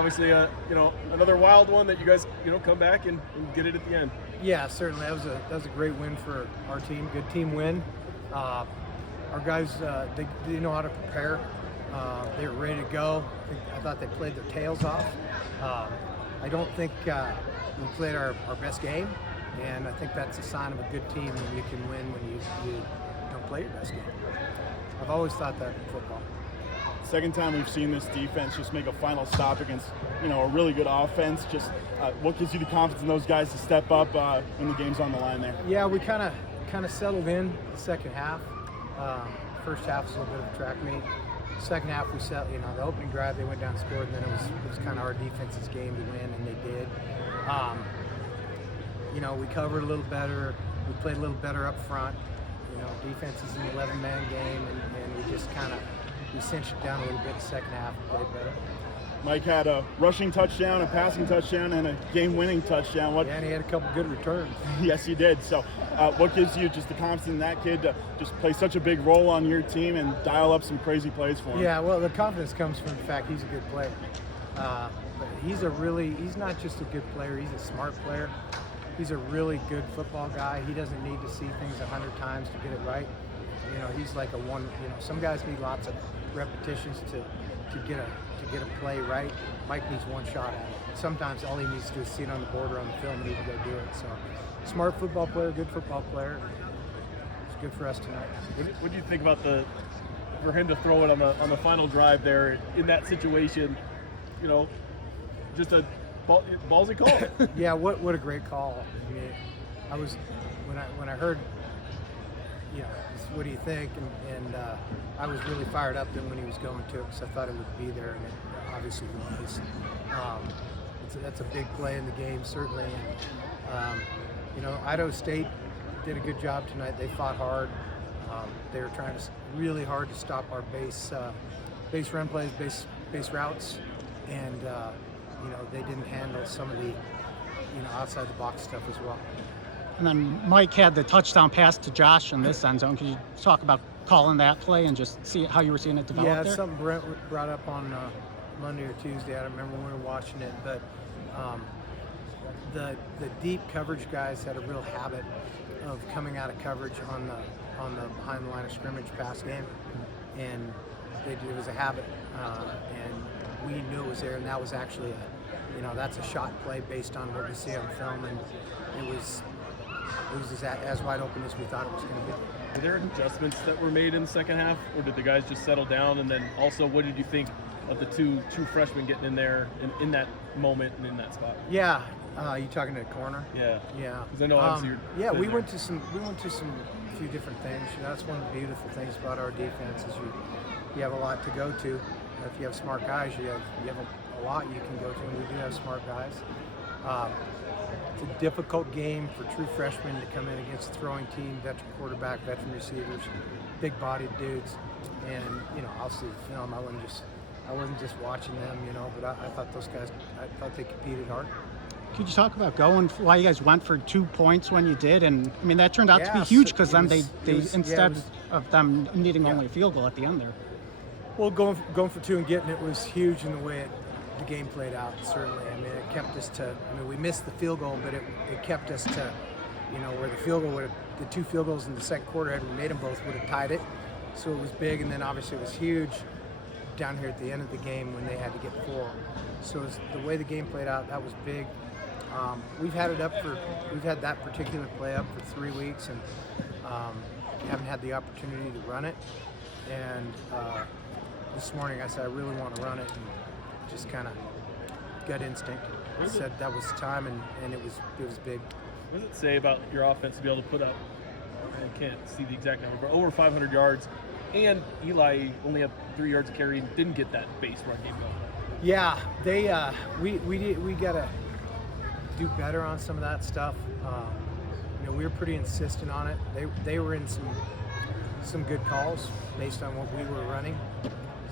obviously, another wild one that you guys, come back and get it at the end. Yeah, certainly. That was a great win for our team. Good team win. Our guys, they know how to prepare. They were ready to go. I thought they played their tails off. I don't think we played our best game, and I think that's a sign of a good team when you can win when you don't play your best game. I've always thought that in football. Second time we've seen this defense just make a final stop against, a really good offense. Just what gives you the confidence in those guys to step up when the game's on the line there? Yeah, we kind of settled in the second half. First half was a little bit of a track meet. Second half, we set, the opening drive, they went down and scored, and then it was kind of our defense's game to win, and they did. We covered a little better. We played a little better up front. Defense is an 11-man game, and we just we cinched it down a little bit in the second half and played better. Mike had a rushing touchdown, a passing touchdown, and a game-winning touchdown. Yeah, and he had a couple good returns. Yes, he did. So what gives you just the confidence in that kid to just play such a big role on your team and dial up some crazy plays for him? Yeah, well, the confidence comes from the fact he's a good player. But he's not just a good player, he's a smart player. He's a really good football guy. He doesn't need to see things 100 times to get it right. He's like some guys need lots of repetitions to get a play right. Mike needs one shot at it. Sometimes all he needs to do is see it on the board or on the film and he can go do it. So, smart football player, good football player. It's good for us tonight. What do you think about for him to throw it on the final drive there in that situation? Just a ballsy call. Yeah, what a great call. I mean, when I heard, what do you think? And I was really fired up then when he was going to it because I thought it would be there, and it obviously was. That's a big play in the game, certainly. And, Idaho State did a good job tonight. They fought hard. They were trying really hard to stop our base run plays, base routes, and they didn't handle some of the outside the box stuff as well. And then Mike had the touchdown pass to Josh in this end zone. Could you talk about calling that play and just see how you were seeing it develop there? Yeah, something Brent brought up on Monday or Tuesday. I don't remember when we were watching it, but the deep coverage guys had a real habit of coming out of coverage on the behind the line of scrimmage pass game, and it was a habit, and we knew it was there, and that was actually that's a shot play based on what we see on film, and it was as wide open as we thought it was going to be. Were there adjustments that were made in the second half, or did the guys just settle down? And then also, what did you think of the two freshmen getting in there in that moment and in that spot? Yeah, you talking to the corner? Yeah. Yeah. Because I know obviously you're we went to some few different things. That's one of the beautiful things about our defense is you have a lot to go to. If you have smart guys, you have a lot you can go to, and we do have smart guys. It's a difficult game for true freshmen to come in against a throwing team, veteran quarterback, veteran receivers, big-bodied dudes. And I'll see the film. I wasn't just watching them, but I thought those guys, they competed hard. Could you talk about why you guys went for 2 points when you did? And I mean, that turned out to be huge because then instead of them needing only a field goal at the end there. Well, going for 2 and getting it was huge in the way the game played out, certainly. I mean, it kept us to, we missed the field goal, but it kept us to, where the 2 field goals in the second quarter, had we made them both, would have tied it. So it was big, and then obviously it was huge down here at the end of the game when they had to get 4. So the way the game played out, that was big. We've had that particular play up for 3 weeks, and haven't had the opportunity to run it. And this morning I said I really want to run it, and just kind of gut instinct said that was time, and it was big. What does it say about your offense to be able to put up, I can't see the exact number, but over 500 yards, and Eli only had 3 yards of carry and didn't get that base run game going? Yeah, we gotta do better on some of that stuff. We were pretty insistent on it. They were in some good calls based on what we were running,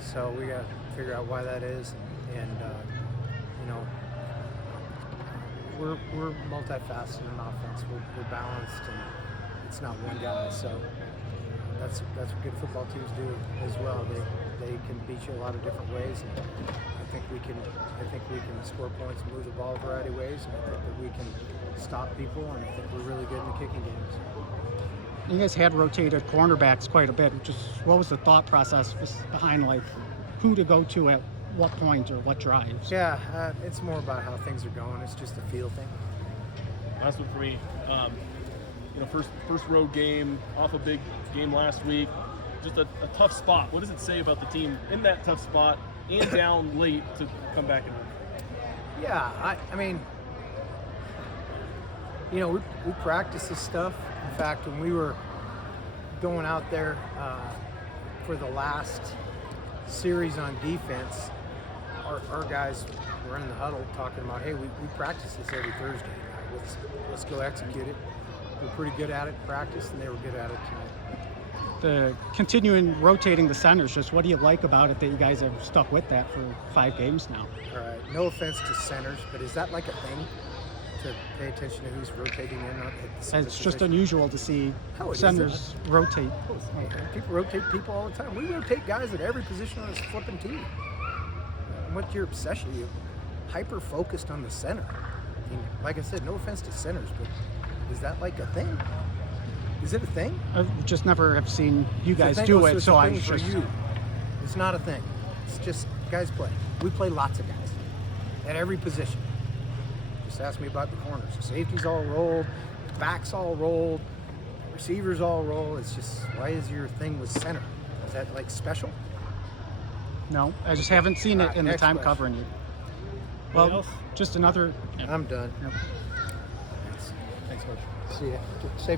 so we got to figure out why that is. And we're multifaceted in offense. We're balanced, and it's not one guy. So that's what good football teams do as well. They can beat you a lot of different ways, and I think think we can score points and move the ball a variety of ways, and I think that we can stop people, and I think we're really good in the kicking games. You guys had rotated cornerbacks quite a bit. Just what was the thought process behind like who to go to at what point or what drives? Yeah, it's more about how things are going. It's just a feel thing. Last one for me. First road game off a big game last week. Just a tough spot. What does it say about the team in that tough spot and down late to come back and win? Yeah, I mean, we practice this stuff. In fact, when we were going out there for the last series on defense, our guys were in the huddle talking about, hey, we practice this every Thursday. Let's go execute it. We're pretty good at it in practice, and they were good at it tonight. The continuing rotating the centers, just what do you like about it that you guys have stuck with that for 5 games now? All right, no offense to centers, but is that like a thing to pay attention to who's rotating in? It's just unusual to see centers rotate. People rotate people all the time. We rotate guys at every position on this flipping team. And what's your obsession? You're hyper-focused on the center. I mean, like I said, no offense to centers, but is that like a thing? Is it a thing? I just never have seen you guys do it, so I for you. It's not a thing. It's just guys play. We play lots of guys at every position. Just ask me about the corners. The safeties all rolled, the backs all rolled, the receivers all roll. It's just, why is your thing with center? Is that like special? No, I just haven't seen it in the time question. covering you. Well, else? just another. I'm done. Yep. Thanks, Coach. See ya. Stay